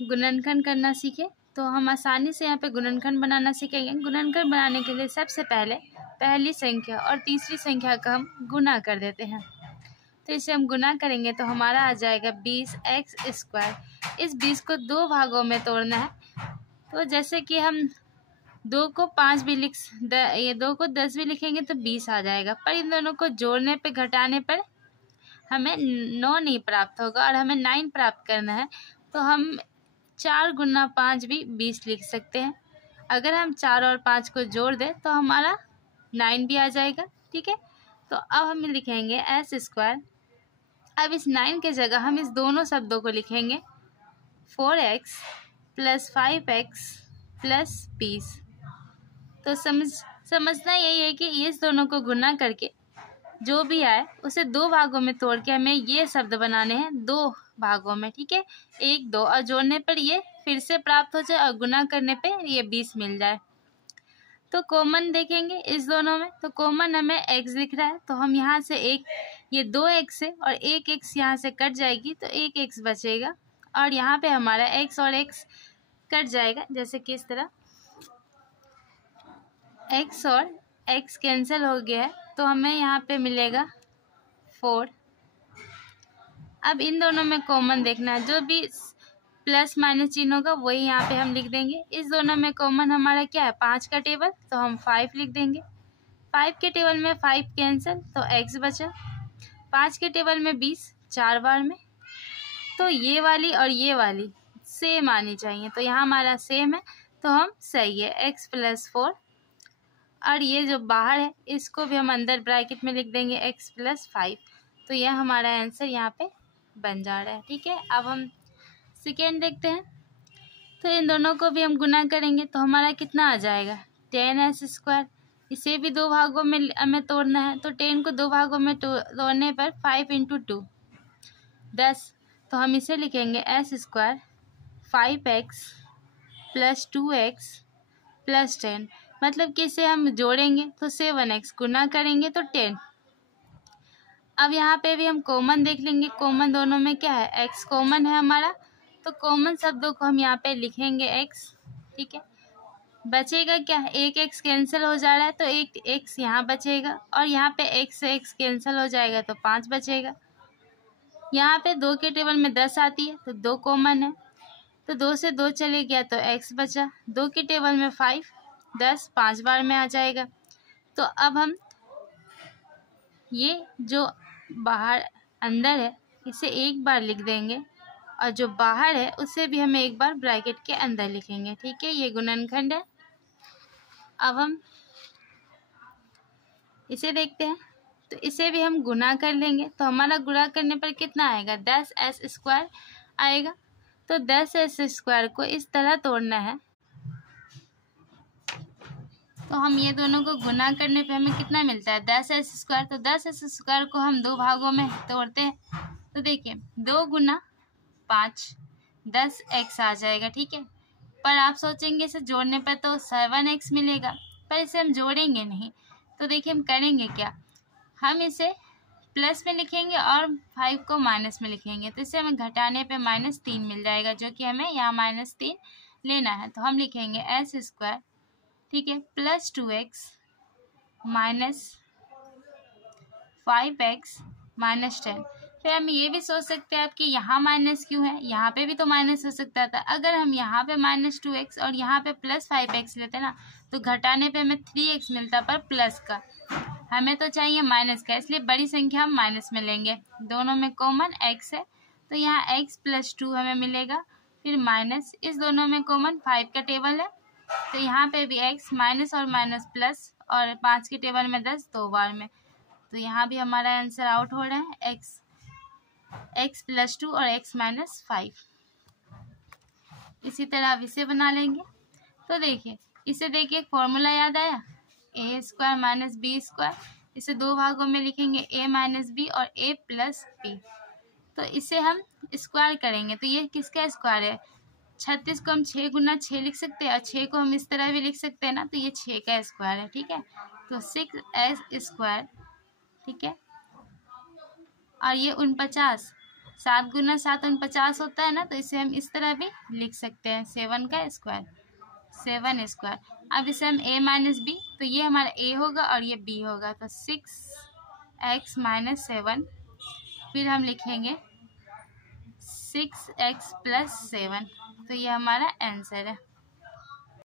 गुणनखंड करना सीखे, तो हम आसानी से यहाँ पे गुणनखंड बनाना सीखेंगे। गुणनखंड बनाने के लिए सबसे पहले पहली संख्या और तीसरी संख्या का हम गुना कर देते हैं। तो इसे हम गुना करेंगे तो हमारा आ जाएगा 20x²। इस 20 को दो भागों में तोड़ना है। तो जैसे कि हम 2 को 5 भी ये 2 को 10 भी लिखेंगे तो 20 आ जाएगा, पर इन दोनों को जोड़ने पे घटाने पर हमें 9 नहीं प्राप्त होगा और हमें 9 प्राप्त करना है। तो हम 4 गुना 5 भी 20 लिख सकते हैं। अगर हम 4 और 5 को जोड़ दें तो हमारा 9 भी आ जाएगा। ठीक है, तो अब हम लिखेंगे s²। अब इस 9 के जगह हम इस दोनों शब्दों को लिखेंगे 4x + 5x + 20। तो समझना यही है कि इस दोनों को गुना करके जो भी आए उसे दो भागों में तोड़ के हमें ये शब्द बनाने हैं दो भागों में। ठीक है, 1 2 और जोड़ने पर ये फिर से प्राप्त हो जाए और गुना करने पे ये 20 मिल जाए। तो कॉमन देखेंगे इस दोनों में, तो कॉमन हमें x दिख रहा है, तो हम यहाँ से ये 2x है और 1x यहाँ से कट जाएगी तो 1x बचेगा और यहाँ पे हमारा x और x कट जाएगा। जैसे कि इस तरह x और x कैंसिल हो गया है तो हमें यहाँ पे मिलेगा 4। अब इन दोनों में कॉमन देखना है, जो भी प्लस माइनस चिन्ह होगा वही यहाँ पे हम लिख देंगे। इस दोनों में कॉमन हमारा क्या है 5 का टेबल, तो हम 5 लिख देंगे। 5 के टेबल में 5 कैंसिल तो x बचा। 5 के टेबल में 20 4 बार में, तो ये वाली और ये वाली सेम आनी चाहिए, तो यहाँ हमारा सेम है तो हम सही है x + 4। और ये जो बाहर है इसको भी हम अंदर ब्रैकेट में लिख देंगे x + 5। तो यह हमारा आंसर यहाँ पे बन जा रहा है। ठीक है, अब हम सेकेंड देखते हैं। तो इन दोनों को भी हम गुना करेंगे तो हमारा कितना आ जाएगा 10s²। इसे भी दो भागों में हमें तोड़ना है, तो 10 को दो भागों में तोड़ने पर 5 × 2 10। तो हम इसे लिखेंगे s²। 5x + 2x + 10, मतलब कि इसे हम जोड़ेंगे तो 7x, गुना करेंगे तो 10। अब यहाँ पे भी हम कॉमन देख लेंगे। कॉमन दोनों में क्या है x कॉमन है हमारा, तो कॉमन शब्दों को हम यहाँ पे लिखेंगे x। ठीक है, बचेगा क्या है 1x कैंसिल हो जा रहा है तो एक x यहाँ बचेगा और यहाँ पे x से x कैंसिल हो जाएगा तो 5 बचेगा। यहाँ पे 2 के टेबल में 10 आती है तो 2 कॉमन है, तो 2 से 2 चले गया तो x बचा। 2 के टेबल में 5 10 5 बार में आ जाएगा। तो अब हम ये जो बाहर अंदर है इसे एक बार लिख देंगे और जो बाहर है उसे भी हम एक बार ब्रैकेट के अंदर लिखेंगे। ठीक है, ये गुणनखंड है। अब हम इसे देखते हैं, तो इसे भी हम गुना कर लेंगे तो हमारा गुणा करने पर कितना आएगा 10s² आएगा। तो 10s² को इस तरह तोड़ना है, तो हम ये दोनों को गुना करने पे हमें कितना मिलता है 10s²। तो 10s² को हम दो भागों में तोड़ते हैं, तो देखिए 2 गुना 5 10x आ जाएगा। ठीक है, पर आप सोचेंगे इसे जोड़ने पर तो 7x मिलेगा, पर इसे हम जोड़ेंगे नहीं। तो देखिए हम करेंगे क्या, हम इसे प्लस में लिखेंगे और 5 को माइनस में लिखेंगे, तो इसे हमें घटाने पे -3 मिल जाएगा, जो कि हमें यहाँ -3 लेना है। तो हम लिखेंगे s²। ठीक है, + 2x - 5x - 10। फिर हम ये भी सोच सकते हैं कि यहाँ माइनस क्यों है, यहाँ पे भी तो माइनस हो सकता था। अगर हम यहाँ पे -2x और यहाँ पे +5x लेते ना तो घटाने पे हमें 3x मिलता, पर प्लस का हमें तो चाहिए माइनस का, इसलिए बड़ी संख्या हम माइनस में लेंगे। दोनों में कॉमन x है तो यहाँ x + 2 हमें मिलेगा, फिर माइनस, इस दोनों में कॉमन 5 का टेबल है तो यहाँ पे भी x माइनस और माइनस प्लस, और 5 के टेबल में 10 दो बार में, तो यहाँ भी हमारा आंसर आउट हो रहा है x + 2 और x - 5। इसी तरह अब इसे बना लेंगे। तो देखिए इसे देखिए फॉर्मूला याद आया, a² - b²। इसे दो भागों में लिखेंगे a - b और a + b। तो इसे हम स्क्वायर करेंगे, तो ये किसका स्क्वायर है 36 को हम 6 गुना 6 लिख सकते हैं और 6 को हम इस तरह भी लिख सकते हैं ना, तो ये 6 का स्क्वायर है। ठीक है, तो 6s²। ठीक है, और ये 49 7 गुना 7 49 होता है ना, तो इसे हम इस तरह भी लिख सकते हैं, 7 का स्क्वायर, 7 स्क्वायर। अब इसे हम a माइनस बी, तो ये हमारा a होगा और ये b होगा, तो 6x माइनस 7, फिर हम लिखेंगे 6x प्लस 7, तो ये हमारा आंसर है।